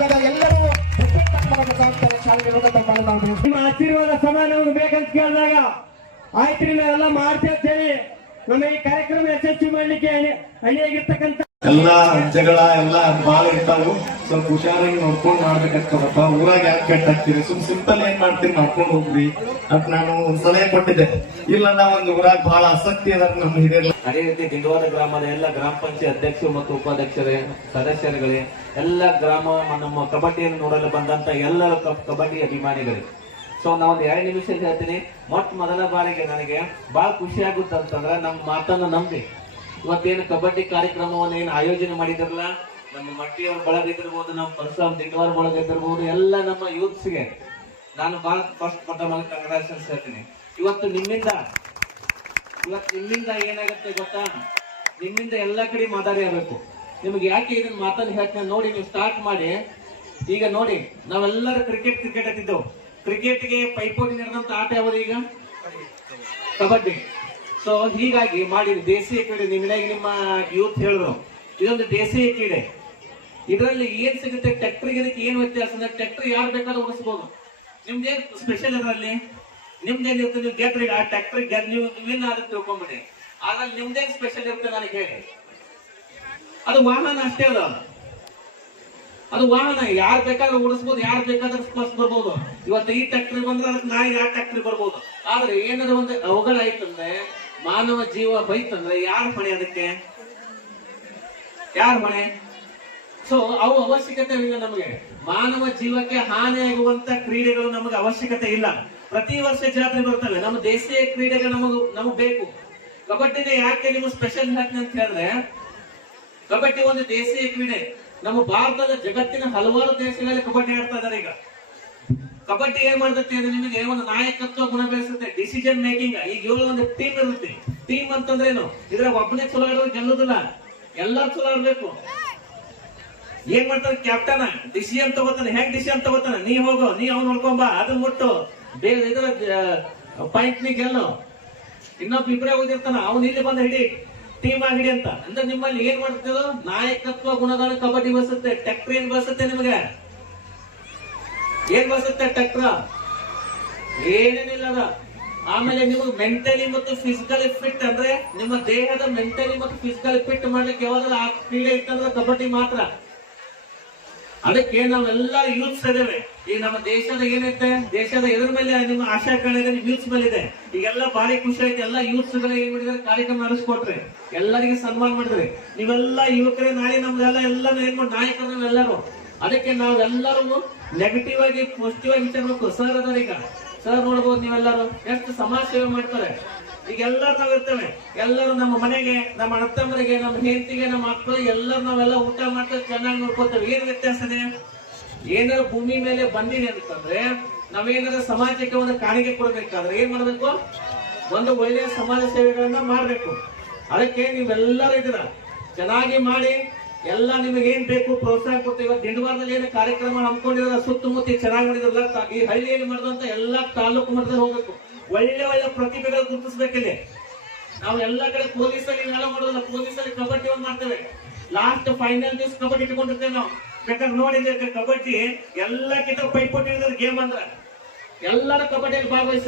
ಎಲ್ಲರೂ ನಮ್ಮ ಆಶೀರ್ವಾದ ಸಮ ನಮಗೆ ಬೇಕಂತ ಕೇಳಿದಾಗ ಆಯ್ತ್ರಿ ನಾವೆಲ್ಲ ಅಂತ ಹೇಳಿ ನಮ್ಮ ಈ ಕಾರ್ಯಕ್ರಮ ಯಶಸ್ವಿ ಮಾಡ್ಲಿಕ್ಕೆ ಹಳ್ಳಿ- ಹಳ್ಳಿಯಾಗಿರ್ತಕ್ಕಂಥ ಎಲ್ಲ ಜಗಳ ಎಲ್ಲ ಬಾಳ ಇರ್ತಾವು. ಸ್ವಲ್ಪ ಹುಷಾರಾಗಿ ನೋಡ್ಕೊಂಡು ಮಾಡ್ಬೇಕಾಗ್ತದಪ್ಪ. ಊರಾಗ ಯಾಕೆ ಕೆಟ್ಟಾಗ್ತೀರಿ ಸುಮ್ ಸಿಂಪಲ್ ಏನ್ ಮಾಡ್ತೀರಿ? ನೋಡ್ಕೊಂಡು ಹೋಗ್ರಿ. ಅಂತ ನಾನು ಒಂದ್ ಸಲಹೆ ಕೊಟ್ಟಿದ್ದೆ. ಇಲ್ಲ ನಾವ್ ಒಂದು ಊರಾಗ ಬಹಳ ಆಸಕ್ತಿ ಅದ ನಮ್ಮ ಹಿರಿಯರ್. ಅದೇ ರೀತಿ ದಿಂಡವಾದ ಗ್ರಾಮದ ಎಲ್ಲ ಗ್ರಾಮ ಪಂಚಾಯತ್ ಅಧ್ಯಕ್ಷರು ಮತ್ತು ಉಪಾಧ್ಯಕ್ಷರೇ ಸದಸ್ಯರುಗಳೇ ಎಲ್ಲ ಗ್ರಾಮ ನಮ್ಮ ಕಬಡ್ಡಿಯನ್ನು ನೋಡಲು ಬಂದಂತ ಎಲ್ಲ ಕಬಡ್ಡಿ ಅಭಿಮಾನಿಗಳು. ಸೊ ನಾವು ಎರಡು ನಿಮಿಷ ಹೇಳ್ತೀನಿ. ಮೊಟ್ಟ ಮೊದಲ ಬಾರಿಗೆ ನನಗೆ ಬಹಳ ಖುಷಿ ಆಗುತ್ತೆ ಅಂತಂದ್ರೆ ನಮ್ಮ ಮಾತನ್ನು ನಂಬಿ. ಇವತ್ತೇನು ಕಬಡ್ಡಿ ಕಾರ್ಯಕ್ರಮವನ್ನು ಏನು ಆಯೋಜನೆ ಮಾಡಿದ್ರಲ್ಲ, ನಮ್ಮ ಮಟ್ಟಿಯವ್ರ ಬಳಗಿದ್ದಿರ್ಬೋದು ನಮ್ಮ ಪರಶುರಾಮ್ ದಿಂಡವಾರ ಬಳಗಿದ್ದಿರ್ಬೋದು ಎಲ್ಲ ನಮ್ಮ ಯೂತ್ಸ್ಗೆ ನಾನು ಬಹಳ ಫಸ್ಟ್ ಮೊದಲ ಕಂಗ್ರಾಚುಲೇಷನ್ಸ್ ಹೇಳ್ತೀನಿ. ಇವತ್ತು ನಿಮ್ಮಿಂದ ಇವತ್ತು ನಿಮ್ಮಿಂದ ಏನಾಗುತ್ತೆ ಗೊತ್ತಾ? ನಿಮ್ಮಿಂದ ಎಲ್ಲ ಕಡೆ ಮಾತಾಡಿ ಆಗ್ಬೇಕು. ನಿಮ್ಗೆ ಯಾಕೆ ಇದನ್ನ ಮಾತನ್ನ ಹೇಳ್ತೀನಿ ನೋಡಿ, ನೀವು ಸ್ಟಾರ್ಟ್ ಮಾಡಿ. ಈಗ ನೋಡಿ, ನಾವೆಲ್ಲರೂ ಕ್ರಿಕೆಟ್ ಕ್ರಿಕೆಟ್ ಅಂತಿದ್ದೆವು ಕ್ರಿಕೆಟ್ಗೆ ಪೈಪೋಟಿ ನಡೆದಂತ ಆಟ ಯಾವ್ದು ಈಗ? ಕಬಡ್ಡಿ. ಸೊ ಹೀಗಾಗಿ ಮಾಡಿ ದೇಶೀಯ ಕ್ರೀಡೆ ನಿಮ್ಮ ನಿಮ್ಮ ಯೂತ್ ಹೇಳಿದ್ರು. ಇದೊಂದು ದೇಶೀಯ ಕ್ರೀಡೆ. ಇದರಲ್ಲಿ ಏನ್ ಸಿಗುತ್ತೆ? ಟ್ರ್ಯಾಕ್ಟರ್ ಇದಕ್ಕೆ ಏನ್ ವ್ಯತ್ಯಾಸ ಅಂದ್ರೆ ಟ್ರ್ಯಾಕ್ಟರ್ ಯಾರು ಬೇಕಾದ್ರೂ ಓಡಿಸ್ಬೋದು. ನಿಮ್ದೇನ್ ಸ್ಪೆಷಲ್ ಇದರಲ್ಲಿ. ನಿಮ್ದೇನ್ ಇರ್ತದೆ ನೀವು ಗೆದ್ರಿ ಆ ಟ್ರ್ಯಾಕ್ಟರ್ ಗೆದ್ ನೀವು ವಿನ್ ಆದ್ರೆ ತಿಳ್ಕೊಂಬಿಡಿ. ಆದ್ರೆ ನಿಮ್ದೇನ್ ಸ್ಪೆಷಲ್ ಇರುತ್ತೆ ನನಗೆ ಹೇಳಿ. ಅದು ವಾಹನ ಅಷ್ಟೇ ಅದ. ಅದು ವಾಹನ, ಯಾರು ಬೇಕಾದ್ರೂ ಓಡಿಸ್ಬೋದು, ಯಾರು ಬೇಕಾದ್ರೂ ಸ್ಪರ್ಶ ಬರ್ಬೋದು. ಇವತ್ತು ಈ ಟ್ಯಾಕ್ಟ್ರಿ ಬಂದ್ರೆ ಅದಕ್ಕೆ ನಾಳೆ ಆ ಟ್ಯಾಕ್ಟ್ರಿ ಬರ್ಬೋದು. ಆದ್ರೆ ಏನಾದ್ರು ಒಂದು ಅವಘಡ ಆಯ್ತಂದ್ರೆ, ಮಾನವ ಜೀವ ಬೈತಂದ್ರೆ ಯಾರು ಹೊಣೆ ಅದಕ್ಕೆ? ಯಾರು ಹೊಣೆ? ಸೊ ಅವು ಅವಶ್ಯಕತೆ ಇಲ್ಲ ನಮಗೆ. ಮಾನವ ಜೀವಕ್ಕೆ ಹಾನಿಯಾಗುವಂತ ಕ್ರೀಡೆಗಳು ನಮಗೆ ಅವಶ್ಯಕತೆ ಇಲ್ಲ. ಪ್ರತಿ ವರ್ಷ ಜಾತ್ರೆ ಬರ್ತವೆ. ನಮ್ಮ ದೇಶೀಯ ಕ್ರೀಡೆಗಳು ನಮಗ್ ನಮಗ್ ಬೇಕು. ಕಬಡ್ಡಿನ ಯಾಕೆ ನಿಮ್ಗೆ ಸ್ಪೆಷಲ್ ಹಾಕ್ತೀನಿ ಅಂತ ಹೇಳಿದ್ರೆ ಕಬಡ್ಡಿ ಒಂದು ದೇಶೀಯ ಕ್ರೀಡೆ. ನಮ್ಮ ಭಾರತದ ಜಗತ್ತಿನ ಹಲವಾರು ದೇಶಗಳಲ್ಲಿ ಕಬಡ್ಡಿ ಆಡ್ತಾ ಇದಾರೆ ಈಗ. ಕಬಡ್ಡಿ ಏನ್ ಮಾಡುತ್ತೆ ಅಂದ್ರೆ ನಿಮಗೆ ಒಂದು ನಾಯಕತ್ವ ಗುಣ ಬೆಳೆಸುತ್ತೆ. ಡಿಸಿಷನ್ ಮೇಕಿಂಗ್ ಈಗ ಏಳು ಒಂದು ಟೀಮ್ ಇರುತ್ತೆ. ಟೀಮ್ ಅಂತಂದ್ರೇನು ಇದ್ರ ಒಬ್ಬನೇ ಚಲೋ ಆಡೋದು ಗೆಲ್ಲುದಿಲ್ಲ. ಎಲ್ಲರೂ ಚಲೋ ಆಡ್ಬೇಕು. ಏನ್ ಮಾಡ್ತಾನೆ ಕ್ಯಾಪ್ಟನ್ ಡಿಸಿಷನ್ ತಗೋತಾನೆ. ಹೆಂಗ್ ಡಿಸಿಷನ್ ತಗೋತಾನೆ? ನೀ ಹೋಗು. ನೀ ಅವ್ನು ನೋಡ್ಕೊಂಬ. ಅದನ್ನ ಮುಟ್ಟು. ಬೇಗ ಇದ್ರ ಪಾಯಿಂಟ್ ನೀ ಗೆಲ್ಲು. ಇನ್ನೊಬ್ಬ ಇಬ್ಬರೇ ಹೋಗಿರ್ತಾನ. ಅವ್ನು ಇಲ್ಲಿ ಬಂದ ಹಿಡಿ. ಟೀಮ್ ಆಗಿ ಅಂತ. ಅಂದ್ರೆ ನಿಮ್ಮಲ್ಲಿ ಏನ್ ಮಾಡ್ತಿದ್ರು ನಾಯಕತ್ವ ಗುಣಗಳ ಕಬಡ್ಡಿ ಬಸುತ್ತೆ ಟ್ಯಾಕ್ಟರ್ ಏನ್ ಬಸುತ್ತೆ ನಿಮಗೆ? ಏನ್ ಬಸುತ್ತೆ ಟ್ಯಾಕ್ಟರ್ ಏನೇನಿಲ್ಲ ಅದ. ಆಮೇಲೆ ನೀವು ಮೆಂಟಲಿ ಮತ್ತು ಫಿಸಿಕಲಿ ಫಿಟ್ ಅಂದ್ರೆ ನಿಮ್ಮ ದೇಹದ ಮೆಂಟಲಿ ಮತ್ತು ಫಿಸಿಕಲಿ ಫಿಟ್ ಮಾಡ್ಲಿಕ್ಕೆ ಯಾವ್ದಾದ್ರು ಆ ಕ್ರೀಡೆ ಇತ್ತಂದ್ರೆ ಕಬಡ್ಡಿ ಮಾತ್ರ. ಅದಕ್ಕೆ ನಾವೆಲ್ಲ ಯೂತ್ಸ್ ಇದ್ದೇವೆ. ಈಗ ನಮ್ಮ ದೇಶದ ಏನೈತೆ ದೇಶದ ಎದುರ ಮೇಲೆ ನಿಮ್ಮ ಆಶಾ ಕಾಣಿದೆ ಯೂತ್ಸ್ ಮೇಲೆ ಇದೆ. ಈಗೆಲ್ಲ ಭಾರಿ ಖುಷಿ ಆಯ್ತು. ಎಲ್ಲ ಯೂತ್ಸ್ ಏನ್ ಮಾಡಿದ್ರೆ ಕಾರ್ಯಕ್ರಮ ನಡೆಸ್ಕೊಟ್ರಿ? ಎಲ್ಲರಿಗೆ ಸನ್ಮಾನ ಮಾಡಿದ್ರಿ. ನೀವೆಲ್ಲ ಯುವಕರೇ, ನಾಳೆ ನಮ್ದೆಲ್ಲ ಎಲ್ಲ ಏನ್ ಮಾಡಿ ನಾಯಕರು ನಾವೆಲ್ಲರೂ. ಅದಕ್ಕೆ ನಾವೆಲ್ಲರೂ ನೆಗೆಟಿವ್ ಆಗಿ ಪಾಸಿಟಿವ್ ಆಗಿ ವಿಚಾರ ಮಾಡ್ಬೇಕು ಸರ್ ಅದರ ಈಗ ಸರ್ ನೋಡ್ಬೋದು ನೀವೆಲ್ಲರೂ. ಎಷ್ಟು ಸಮಾಜ ಸೇವೆ ಮಾಡ್ತಾರೆ. ಈಗ ಎಲ್ಲರೂ ನಾವ್ ಇರ್ತೇವೆ. ಎಲ್ಲರೂ ನಮ್ಮ ಮನೆಗೆ, ನಮ್ಮ ಅಣ್ಣತಮ್ಮರಿಗೆ, ನಮ್ಮ ಹೆಂಡತಿಗೆ, ನಮ್ಮ ಮಕ್ಕಳು ಎಲ್ಲರೂ ನಾವೆಲ್ಲ ಊಟ ಮಾಡ್ತೇವೆ ಚೆನ್ನಾಗಿ ನೋಡ್ಕೋತೇವೆ ಏನು ವ್ಯತ್ಯಾಸ ಇದೆ? ಏನಾದ್ರು ಭೂಮಿ ಮೇಲೆ ಬಂದಿದೆ ಅಂತಂದ್ರೆ ನಾವೇನಾದ್ರೂ ಸಮಾಜಕ್ಕೆ ಒಂದು ಕಾಣಿಕೆ ಕೊಡ್ಬೇಕಾದ್ರೆ ಏನ್ ಮಾಡ್ಬೇಕು? ಒಂದು ಒಳ್ಳೆಯ ಸಮಾಜ ಸೇವೆಗಳನ್ನ ಮಾಡ್ಬೇಕು. ಅದಕ್ಕೆ ನೀವೆಲ್ಲರೂ ಇದ್ದೀರ ಚೆನ್ನಾಗಿ ಮಾಡಿ, ಎಲ್ಲ ನಿಮಗೆ ಏನ್ ಬೇಕು ಪ್ರೋತ್ಸಾಹ ಕೊಡ್ತೀವಿ. ಇವತ್ತು ದಿಂಡವಾರದಲ್ಲಿ ಏನು ಕಾರ್ಯಕ್ರಮ ಹಮ್ಮಿಕೊಂಡಿರೋ ಸುತ್ತಮುತ್ತ ಚೆನ್ನಾಗಿ ಮಾಡಿದ್ರಲ್ಲ ಈ ಹಳ್ಳಿಯಲ್ಲಿ ಮಾಡಿದಂತ ಎಲ್ಲಾ ತಾಲೂಕು ಮಟ್ಟದಲ್ಲಿ ಹೋಗ್ಬೇಕು. ಒಳ್ಳೆ ಒಳ್ಳೆ ಪ್ರತಿಭೆಗಳು ಗುರುತಿಸ್ಬೇಕಿದೆ ನಾವು ಎಲ್ಲ ಕಡೆ ಪೊಲೀಸಲ್ಲಿ ಅಲ್ಲಿ ಮಾಡೋದಿಲ್ಲ ಪೊಲೀಸಲ್ಲಿ ಕಬಡ್ಡಿ ಒಂದು ಮಾಡ್ತೇವೆ. ಲಾಸ್ಟ್ ಫೈನಲ್ ದಿವಸ ಕಬಡ್ಡಿ ಇಟ್ಕೊಂಡಿರ್ತೇವೆ ನಾವು. ಬೇಕಾದ್ರೆ ನೋಡಿದ್ರೆ ಕಬಡ್ಡಿ ಎಲ್ಲಕ್ಕಿಂತ ಪೈಪೋಟಿ ಗೇಮ್ ಅಂದ್ರೆ. ಎಲ್ಲರ ಕಬಡ್ಡಿಯಲ್ಲಿ ಭಾಗವಹಿಸಿ.